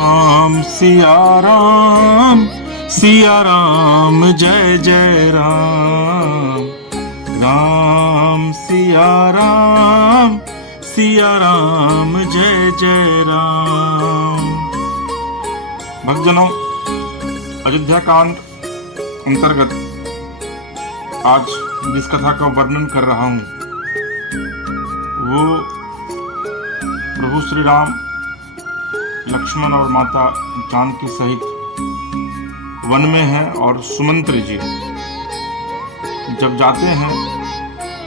सिया राम जय जय राम। राम सिया राम जय जय राम। भक्तजनों, अयोध्या कांड अंतर्गत आज जिस कथा का वर्णन कर रहा हूँ वो प्रभु श्री राम लक्ष्मण और माता जानकी सहित वन में है और सुमंत्र जी जब जाते हैं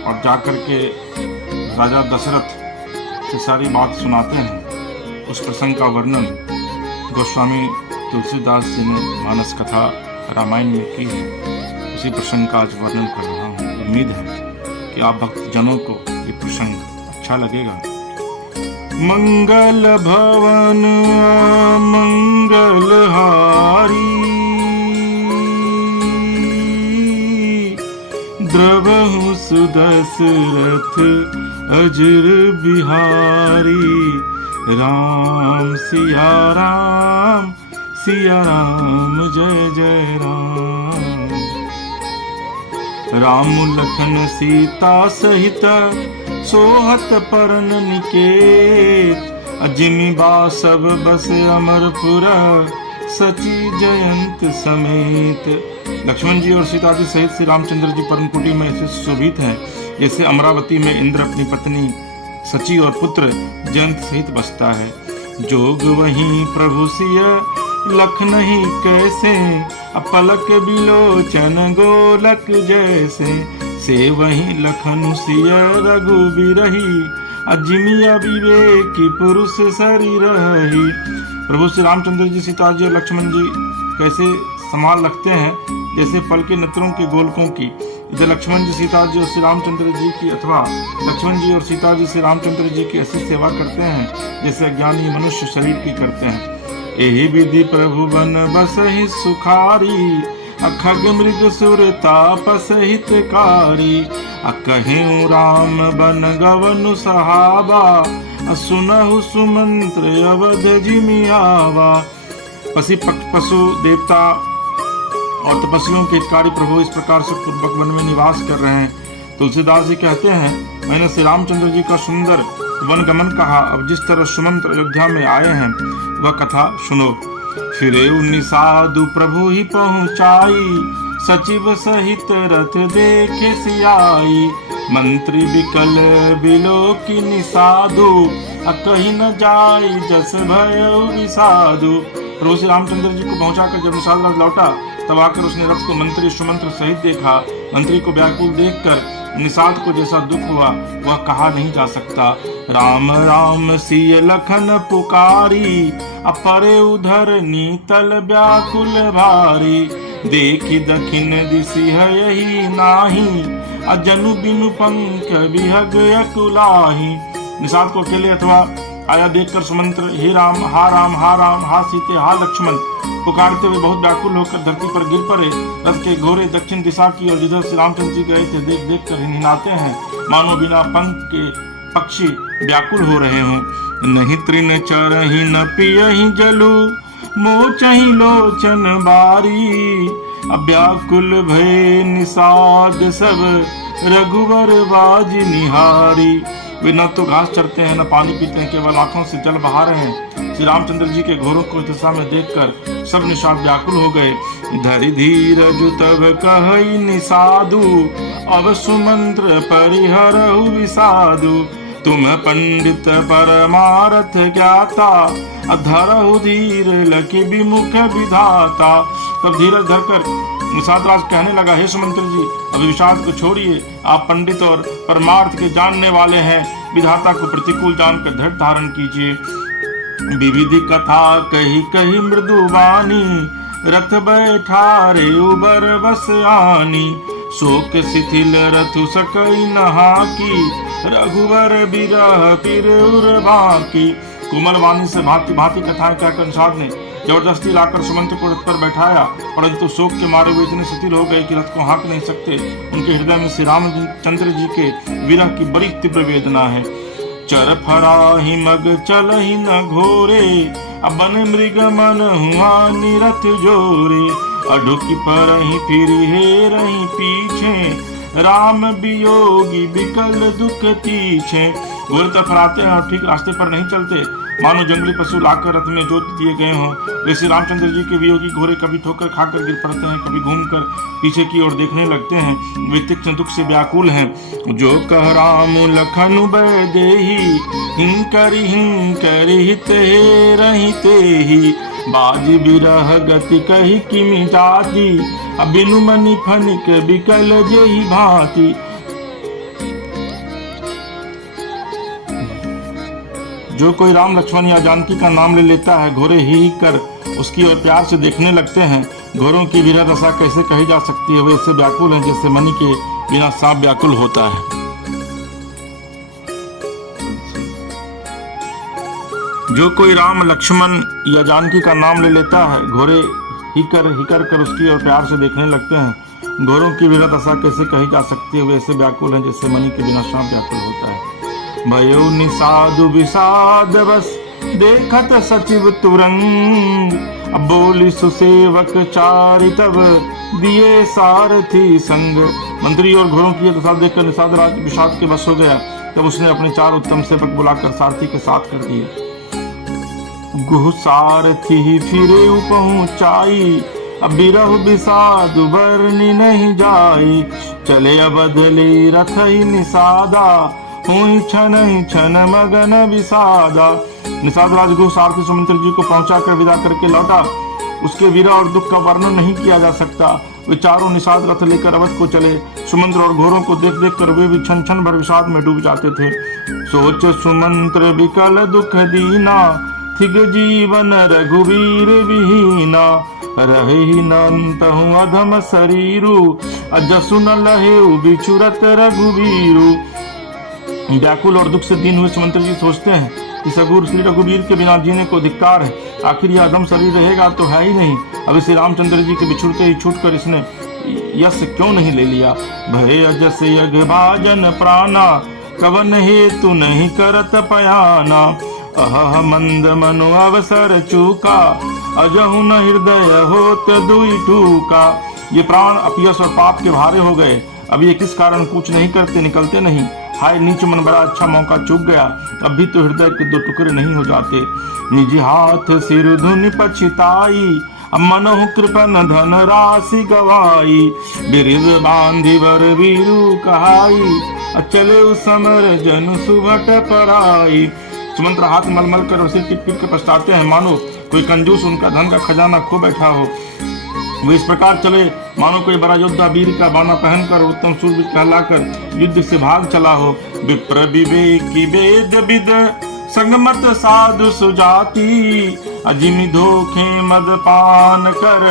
और जाकर के राजा दशरथ से सारी बात सुनाते हैं, उस प्रसंग का वर्णन गोस्वामी तुलसीदास जी ने मानस कथा रामायण में की है। उसी प्रसंग का आज वर्णन कर रहा हूँ। उम्मीद है कि आप भक्तजनों को ये प्रसंग अच्छा लगेगा। मंगल भवन मंगल हारी, द्रवहु सुदशरथ अजर बिहारी। राम सिया राम जय जय राम। राम लखन सीता सहित सोहत परन निकेत। अजिमि बासव बस अमरपुर सची जयंत समेत। लक्ष्मण जी और सीता जी सहित श्री रामचंद्र जी परम कुटी में ऐसे सुशोभित हैं जैसे अमरावती में इंद्र अपनी पत्नी सची और पुत्र जयंत सहित बसता है। जोग वहीं प्रभु सिय लख नहीं कैसे, अपलक बिलोचन गोलक जैसे। से वहीं लखन सिय रघु बिरही, अजिमिया विवेकी पुरुष सरी रही। प्रभु श्री रामचंद्र जी सीता जी और लक्ष्मण जी कैसे संभाल रखते हैं जैसे फल के नेत्रों के गोलकों की। इधर लक्ष्मण जी सीता जी और श्री रामचंद्र जी की अथवा लक्ष्मण जी और सीता जी श्री रामचंद्र जी की ऐसी सेवा करते हैं जैसे अज्ञानी मनुष्य शरीर की करते हैं। यही विधि प्रभु बन बसहि सुखारी, अखग मृग सुर तापस हितकारी। कहें राम बन गवनु सहाबा, सुनहु सुमंत्र अवध जिमि आवा। पशु देवता और तपस्वियों के हितकारी प्रभु इस प्रकार से पूर्वक वन में निवास कर रहे हैं। तुलसीदास जी कहते हैं, मैंने श्री रामचंद्र जी का सुंदर वन गमन कहा। अब जिस तरह सुमंत्र अयोध्या में आए हैं वह कथा सुनो। फिरे निषादु प्रभु ही पहुँचाई, सचिव सहित रथ देखे सियाई। मंत्री विकल बिलोकी निषादु, कहीं न जाई जस भय विषादु। प्रभु श्री रामचंद्र जी को पहुंचाकर जब निषाद राज लौटा तब आकर उसने रथ को मंत्री सुमंत्र सहित देखा। मंत्री को व्याकुल देखकर निषाद को जैसा दुख हुआ वह कहा नहीं जा सकता। राम राम सिय लखन पुकारी, अपरे उधर नीतल व्याकुल भारी। देखी दखिन दिशि है यही नाही, अजनु बिनु पंख विहग अकुलाही। निषाद को अकेले अथवा आया देखकर सुमंत्र हे राम हा सीते हा लक्ष्मण पुकारते हुए बहुत व्याकुल होकर धरती पर गिर पड़े। रथ के घोड़े दक्षिण दिशा की और जिधर श्री रामचंद्र जी गए थे देख देख कर हिनाते हैं, मानो बिना पंख के पक्षी व्याकुल हो रहे हों। नहीं तृण चरहि न पियहि जलु, मोचहि लोचन बारी। व्याकुल भय निषाद सब रघुवर बाज निहारी। वे न तो घास चरते हैं न पानी पीते हैं, केवल आंखों से जल बहा रहे हैं। श्री रामचंद्र जी के घोड़ों को दिशा में देखकर सब निषाद व्याकुल हो गए। धरि धीरज तब कहई निषादु, अब सुमंत्र परिहरहु विषादु। तुम पंडित परमारथ ज्ञाता, धरहु धीर लखि विमुख विधाता। तब धीरज धरकर निषाद राज कहने लगा, हे सुमंत्र जी अभी विषाद को छोड़िए, आप पंडित और परमार्थ के जानने वाले हैं। विधाता को प्रतिकूल जानकर धैर्य धारण कीजिए। विविधि कथा कही कही मृदुवानी, रथ बैठारे उबर बस आनी। शोक शिथिल रथु सकई नहा की, रघुवर बिरह पिर उर बाकी। कोमल वाणी से भांति भांति कथाएं कहकर निषाद ने जबरदस्ती लाकर सुमंत्र को रथ पर बैठाया, परंतु शोक के मारे वे इतने शिथिल हो गए कि रथ को हाँक नहीं सकते। उनके हृदय में श्री रामचंद्र जी के विरह की बड़ी तीव्र वेदना है। चर फराहि मग चलहि न घोरे, बन मृग मन हुआ निरथ जोरे, अढुकी पर ही फिरी हे रही पीछे, राम वियोगी विकल दुख तीछे। घोड़े तफराते हैं और ठीक रास्ते पर नहीं चलते, मानो जंगली पशु लाकर रथ में जोत दिए गए हों। वैसे रामचंद्र जी के वियोगी घोड़े कभी ठोकर खाकर गिर पड़ते हैं, कभी घूमकर पीछे की ओर देखने लगते हैं। वे तीक्ष्ण दुख से व्याकुल हैं। जो कह राम लखन बै देही, हिंकरि हिंकरि हित हे रहिते ही, बाज बिरह गति कही किमि जाति, बिनु मनि फनिक बिकल जेहि भांति। जो कोई राम लक्ष्मण या जानकी का नाम ले लेता है, घोड़े ही कर उसकी ओर प्यार से देखने लगते हैं। घोड़ों की विरह दशा कैसे कही जा सकती है, वे इससे व्याकुल हैं जैसे मणि के बिना सांप व्याकुल होता है। जो कोई राम लक्ष्मण या जानकी का नाम ले लेता है, घोड़े ही कर उसकी ओर प्यार से देखने लगते हैं। घोड़ों की विरह दशा कैसे कही जा सकती है, वे ऐसे व्याकुल हैं जैसे मणि के बिना सांप व्याकुल होता है। भयो निषादु विषाद बस देखत सचिव तुरंग, बोली सुसेवक चारि तब दिए सारथी संग। मंत्री और घोड़ों की दशा देखकर निषाद राज विषाद के बस हो गया। तब उसने अपने 4 उत्तम सेवक बुलाकर सारथी के साथ कर दिए। गुह सारथी फिरे पहुंचाई, बिरह विषाद बरनी नहीं जाई, चले बदले रथ ही निषादा, हुई छन मगन विषादा। निषाद राजगुरु सारथी सुमंत्र जी को पहुंचाकर विदा करके लौटा। उसके वीरा और दुख का वर्णन नहीं किया जा सकता। वे चारों निषाद रथ लेकर अवध को चले। सुमंत्र और घोड़ों को देख देख कर वे भी क्षण भर विषाद में डूब जाते थे। सोच सुमंत्र विकल दुख दीना, थिग जीवन रघुवीर विहीना, रहे ही नंत हूँ अधम शरीरु, अजसु न लहे बिचुरत रघुवीरु। व्याकुल और दुख से दीन हुए सुमंत्र जी सोचते हैं कि सगुर श्री रघुवीर के बिना जीने को धिक्कार है। आखिर यह अधम शरीर रहेगा तो है ही नहीं। अब इसे रामचंद्र जी के बिछुड़ते ही छूटकर इसने यश क्यों नहीं ले लिया। भय अजस यज्ञ भाजन प्राणा, कवन हेतु नहीं करत पयाना, अह मंद मनो अवसर चूका, अजहु न हृदय होत दुई टूका। ये प्राण अपयश और पाप के भारे हो गए। अब ये किस कारण कूच नहीं करते, निकलते नहीं। हाय नीच मन, बड़ा अच्छा मौका चूक गया। अब भी तो हृदय के 2 टुकड़े नहीं हो जाते। निज हाथ सिर धुनि पछिताई, मनहु कृपन धन राशि गवाई, बिरिद बांधि वर वीरु कहाई, चले समर जन सुभट पराई। सुमंत्र हाथ मलमल कर उसे टिप टिप के पछताते हैं, मानो कोई कंजूस उनका धन का खजाना खो बैठा हो। वे इस प्रकार चले मानो कोई बड़ा योद्धा वीर का बाना पहनकर उत्तम शूरवीर कहलाकर युद्ध से भाग चला हो। विप्र विवेकी वेद विद संगमत साधु सुजाति, अजिमि धोखे मद पान कर,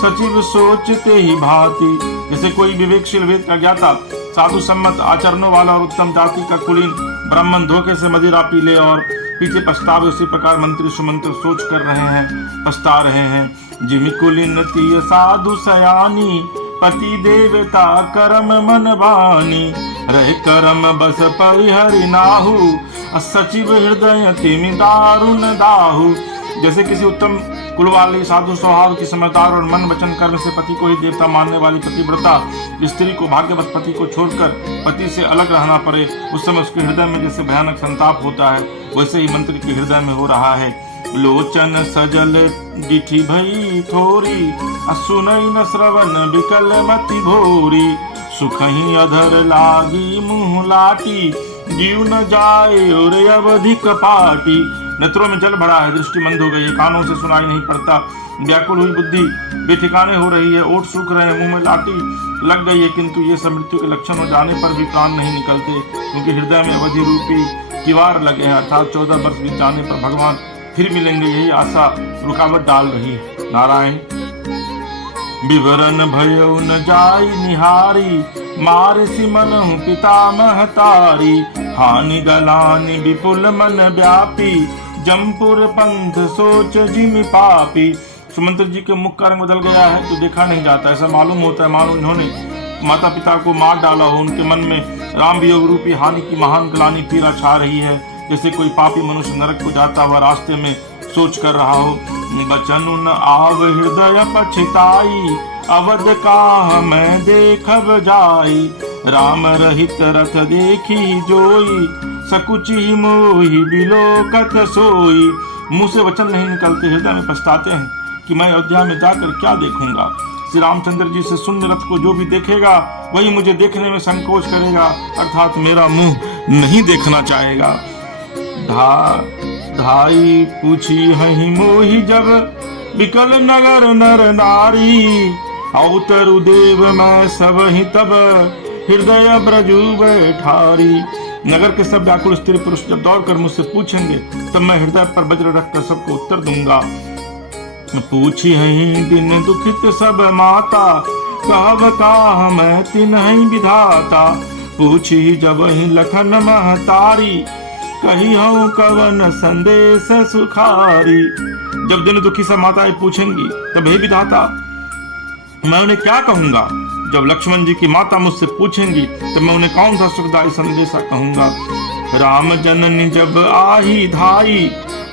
सचिव सोचते ही भांति। जैसे कोई विवेकशील वेद का ज्ञाता, साधु सम्मत आचरणों वाला और उत्तम जाति का कुलीन ब्राह्मण धोखे से मदिरा पी ले और पीछे पछतावे, उसी प्रकार मंत्री सुमंत्र सोच कर रहे हैं, पछता रहे हैं। जिमि कुलीन तीय साधु सयानी, पति देवता करम मन बानी, रह करम बस परिहरि नाहु, सचिव हृदय तिमि दारुण दाहु। जैसे किसी उत्तम कुल वाली साधु स्वभाव की समझदार और मन वचन कर्म से पति को ही देवता मानने वाली पतिव्रता स्त्री को भाग्यवश पति को छोड़कर पति से अलग रहना पड़े, उस समय उसके हृदय में जैसे भयानक संताप होता है, वैसे ही मंत्री के हृदय में हो रहा है। लोचन सजल गिठी भई थोरी, सुनई न श्रवण विकल मति भोरी, सुख ही अधर लागी मुँह लाटी, जीव न जाए और अवधि कपाटी। नेत्रों में जल भरा है, दृष्टि मंद हो गई है, कानों से सुनाई नहीं पड़ता, व्याकुल हुई बुद्धि बेठिकाने हो रही है, ओठ सूख रहे हैं, मुंह में लाठी लग गई है, किंतु ये सब मृत्यु के लक्षण हो जाने पर भी प्राण नहीं निकलते, क्योंकि हृदय में अवधि रूपी किवाड़ लगे हैं। अर्थात 14 वर्ष बीत जाने पर भगवान फिर मिलेंगे, यही आशा रुकावट डाल रही है। नारायण। विवरण भयो न जाई निहारी, मार सिमन पिता महतारी, हानि गलानि विपुल मन व्यापी, जमपुर पंथ सोच जिमि पापी। सुमंत्र जी के मुख का रंग बदल गया है तो देखा नहीं जाता, ऐसा मालूम होता है मानो इन्होंने माता पिता को मार डाला हो। उनके मन में राम वियोग रूपी हानि की महान ग्लानि पीड़ा छा रही है। जैसे कोई पापी मनुष्य नरक को जाता हुआ रास्ते में सोच कर रहा हो। बचन न आव हृदय पछताई, अवध का मैं देखब जाई। राम रहित रथ देखी जोई, सकुचि मोहि बिलोकत सोई। मुंह से वचन नहीं निकलते, हृदय में पछताते हैं कि मैं अयोध्या में जाकर क्या देखूंगा। श्री रामचंद्र जी से शून्य रथ को जो भी देखेगा वही मुझे देखने में संकोच करेगा, अर्थात मेरा मुंह नहीं देखना चाहेगा। धाई पूछी हही मोहि जब, विकल नगर नर नारी। अवतरु देव मैं सब ही तब, हृदय ब्रजु बैठारी। नगर के सब व्याकुल स्त्री पुरुष जब दौड़कर मुझसे पूछेंगे तब मैं हृदय पर वज्र रखकर सबको उत्तर दूंगा। पूछी हई दिन दुखित सब माता, कहब काह मैं तिन्हि विधाता। पूछी जब ही लखन महतारी, कही हूँ कवन संदेश सुखारी। जब दिन दुखी सब माताएं पूछेंगी तब हे विधाता मैं उन्हें क्या कहूंगा। जब लक्ष्मण जी की माता मुझसे पूछेंगी तब मैं उन्हें कौन सा सुखदायी संदेशा कहूंगा। राम जननी जब आही धाई,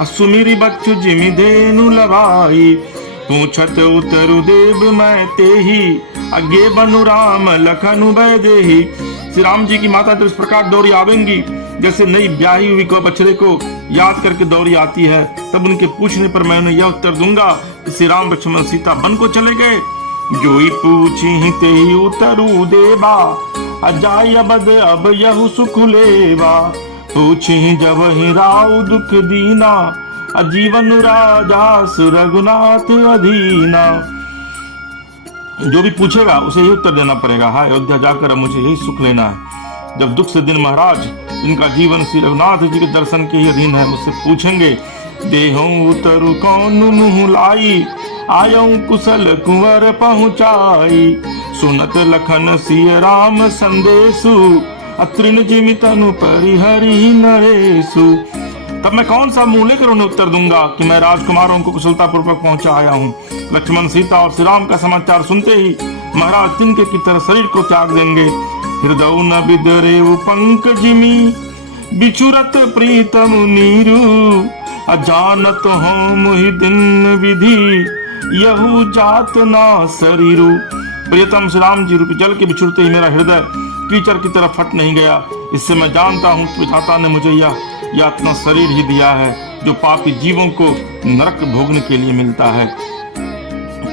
सुमिरी बच्चु जिमि धेनु लवाई। पूछत उतरु देव मैं तेही, अगे बनु राम लखनु भय देही। श्री राम जी की माता जब इस प्रकार दौड़ी आवेंगी जैसे नई ब्याही हुई को बछड़े को याद करके दौड़ी आती है, तब उनके पूछने पर मैं उन्हें यह उत्तर दूंगा कि श्री राम लक्ष्मण सीता वन को चले गए। जोई पूछी ते ही उतरु देवा, अजाय अबद अब यहु सुख लेवा। पूछी जब ही राव दुख दीना, अजीवन राजा रघुनाथ अधीना। जो भी पूछेगा उसे यही उत्तर देना पड़ेगा, हाय अयोध्या जाकर मुझे यही सुख लेना है। जब दुख से दिन महाराज इनका जीवन श्री रघुनाथ जी के दर्शन के ही अधीन है, मुझसे पूछेंगे देहु उतरु कौन मुँह लाई। आयऊ कुशल कुंवर पहुँचाई, सुनत लखन सिय राम संदेशु। अत्रिन जिमि तनु परिहरि नरेशु। तब मैं कौन सा मुंह लेकर उन्हें उत्तर दूंगा कि मैं राजकुमारों को कुशलता पूर्वक पहुंचा आया हूँ। लक्ष्मण सीता और श्री राम का समाचार सुनते ही महाराज तिनके की तरह शरीर को त्याग देंगे। हृदय न बिदरे पंकजिमी, बिछुरत प्रीतम नीरू। अजानत हो मुहि दिन विधि, यहू जात ना शरीरू। प्रियतम श्री राम जी रूपी जल के बिछुड़ते ही मेरा हृदय कीचड़ की तरफ फट नहीं गया। इससे मैं जानता हूँ कि विधाता ने मुझे यह यातना शरीर ही दिया है जो पापी जीवों को नरक भोगने के लिए मिलता है।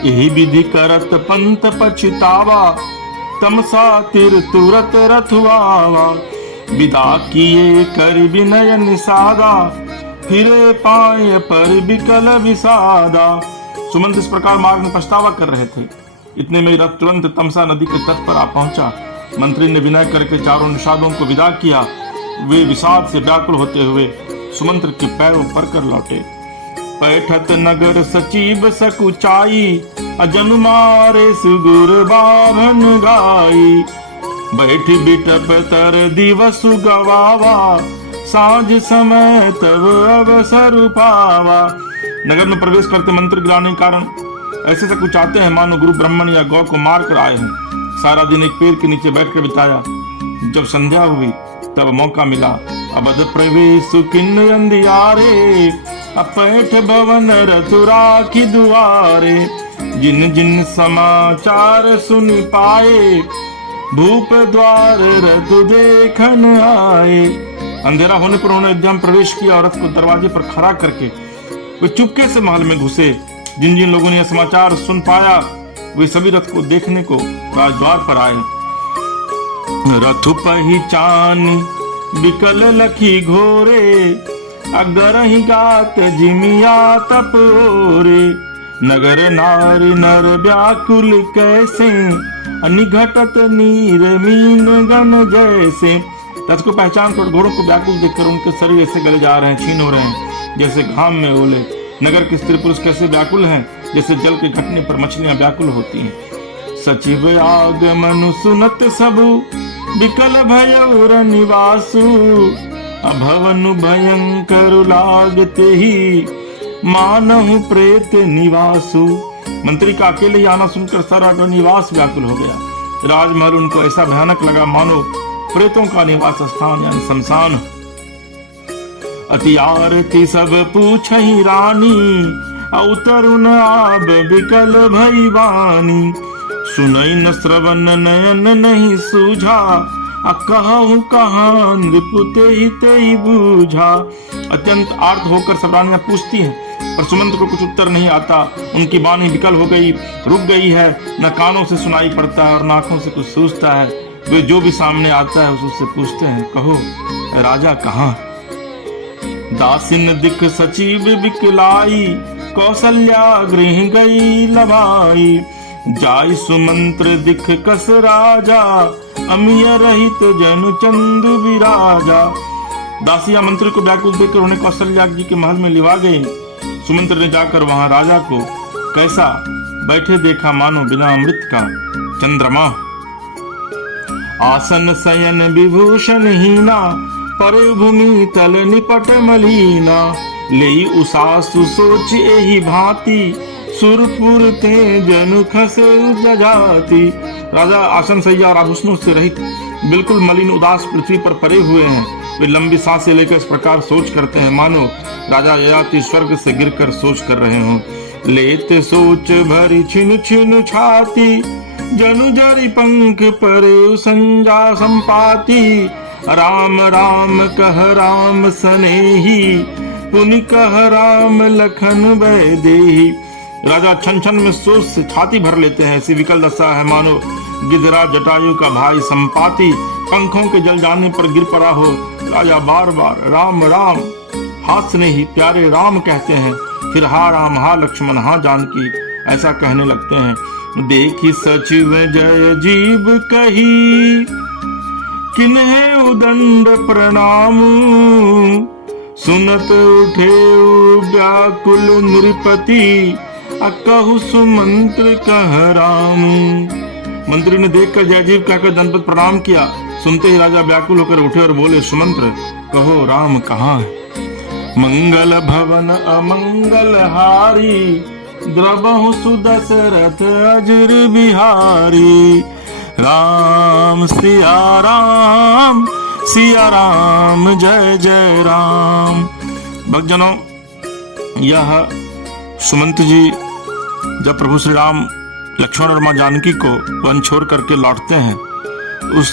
यही विधि करत पंत पछतावा, तमसा तिर तुरत रथुआवा। विदा किए कर विनय निषादा, फिरे पाए पर विकल विषादा। सुमंत इस प्रकार मार्ग में पछतावा कर रहे थे, इतने में रथ तुरंत तमसा नदी के तट पर आ पहुंचा। मंत्री ने विनय करके चारों निषादों को विदा किया। वे विषाद से व्याकुल होते हुए सुमंत्र के पैरों पर कर लौटे। पैठत नगर सचिव सकुचाई, अजन मारे सुगुर बाभन गाई। बैठ बिटप तर दिवस गवावा, सांझ समय तब अवसर पावा। नगर में प्रवेश करते मंत्र गिराने के कारण ऐसे सकुचाते हैं मानो गुरु ब्राह्मण या गौ को मार कर आए हैं। सारा दिन एक पेड़ के नीचे बैठकर बिताया। जब संध्या हुई तब मौका मिला। अबध प्रवेश किन्न अंधियारे, अपैठ भवन रतुरा की दुआरे। जिन जिन समाचार सुन पाए, भूप द्वार रथ देखन आए। अंधेरा होने पर उन्होंने अयोध्या में प्रवेश किया और रथ को दरवाजे पर खड़ा करके वे चुपके से महल में घुसे। जिन जिन लोगों ने यह समाचार सुन पाया वे सभी रथ को देखने को राजद्वार पर आए। रथ पहचान विकल लखी घोरे, अगर ही गात जिमिया तपोरे। नगर नारी नर व्याकुल कैसे, निघटत नीर मीन गन जैसे। रथ को पहचान कर घोड़ों को व्याकुल देखकर उनके शरीर ऐसे गले जा रहे हैं, छीन हो रहे हैं जैसे घाम में ओले। नगर के स्त्री पुरुष कैसे व्याकुल हैं जैसे जल के घटने पर मछलियां व्याकुल होती हैं। सचिव आगमनु सुनत सबु, विकल भयउर निवासु। अभवनु भयंकर लागते ही, मानहु प्रेत निवासु। मंत्री का अकेले ही आना सुनकर सारा निवास व्याकुल हो गया। राजमहल उनको ऐसा भयानक लगा मानो प्रेतों का निवास स्थान यानी शमशान। अति आरती सब पूछहि रानी, अवतरुण आब विकल भई वाणी। सुनई न श्रवण नयन नहीं सूझा, कहूँ कहाँ नृपुते ही बूझा। अत्यंत आर्त होकर सब रानियां पूछती हैं, पर सुमंत्र को कुछ उत्तर नहीं आता। उनकी वाणी विकल हो गई, रुक गई है, न कानों से सुनाई पड़ता है और न आंखों से कुछ सूझता है। वे जो भी सामने आता है उससे पूछते हैं, कहो राजा कहाँ। दासिन दिख सचिव विकलाई, कौशल्या गृह गई लभाई। जाय सुमंत्र दिख कस राजा, अमिय रहित जनु चंदु विराजा। दासिया मंत्री को व्याकुल देखकर उन्हें कौशल्या जी के महल में लिवा गई। सुमंत्र ने जाकर वहां राजा को कैसा बैठे देखा, मानो बिना अमृत का चंद्रमा। आसन शयन विभूषण हीना, पर भूमि तल निपट मलीना। लेई उसासु सोच एही भांति, सुरपुर ते जनु खसे जजाति। राजा आसन सैया और आभूषणों से रहित बिल्कुल मलिन उदास पृथ्वी पर पड़े हुए हैं। वे लंबी सांसें लेकर इस प्रकार सोच करते हैं, मानो राजा ययाति स्वर्ग से गिरकर सोच कर रहे हों। लेते सोच भरी छिन छिन छाती, जनु जरि पंख परे संजा संपाति। राम राम कह राम सनेही, पुनि कह राम लखन वैदेही। राजा छन छन में सोच से छाती भर लेते हैं। ऐसी विकल दशा है मानो गिरिराज जटायु का भाई संपाति पंखों के जल जाने पर गिर पड़ा हो। राजा बार बार राम राम हाथ से नहीं प्यारे राम कहते हैं, फिर हा राम हा लक्ष्मण हा जानकी ऐसा कहने लगते हैं। देखी सचिव जय जीव कही, किन्हे उदंड प्रणाम। सुनत उठे व्याकुल नृपति, कहु सुमंत्र कह राम। मंत्री ने देखकर जयजीव कहकर दंडवत प्रणाम किया। सुनते ही राजा व्याकुल होकर उठे और बोले, सुमंत्र कहो राम कहाँ है। मंगल भवन अमंगल हारी, द्रवहु सुदशरथ अजर बिहारी। राम सिया राम जय जय राम। भक्तजनों, यह सुमंत जी जब प्रभु श्री राम लक्ष्मण और मां जानकी को वन छोड़ करके लौटते हैं, उस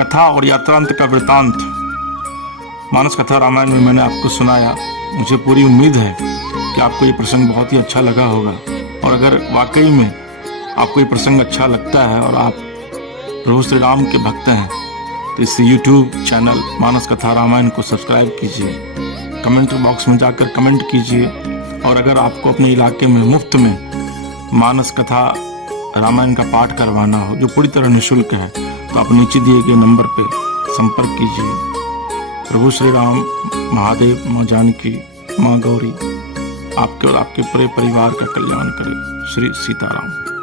कथा और यात्रांत का वृतांत मानस कथा रामायण में मैंने आपको सुनाया। मुझे पूरी उम्मीद है कि आपको ये प्रसंग बहुत ही अच्छा लगा होगा। और अगर वाकई में आपको ये प्रसंग अच्छा लगता है और आप प्रभु श्री राम के भक्त हैं, तो इस YouTube चैनल मानस कथा रामायण को सब्सक्राइब कीजिए, कमेंट बॉक्स में जाकर कमेंट कीजिए। और अगर आपको अपने इलाके में मुफ्त में मानस कथा रामायण का पाठ करवाना हो, जो पूरी तरह निःशुल्क है, तो आप नीचे दिए गए नंबर पर संपर्क कीजिए। प्रभु श्री राम, महादेव, माँ जानकी, माँ गौरी आपके और आपके पूरे परिवार का कल्याण करे। श्री सीताराम।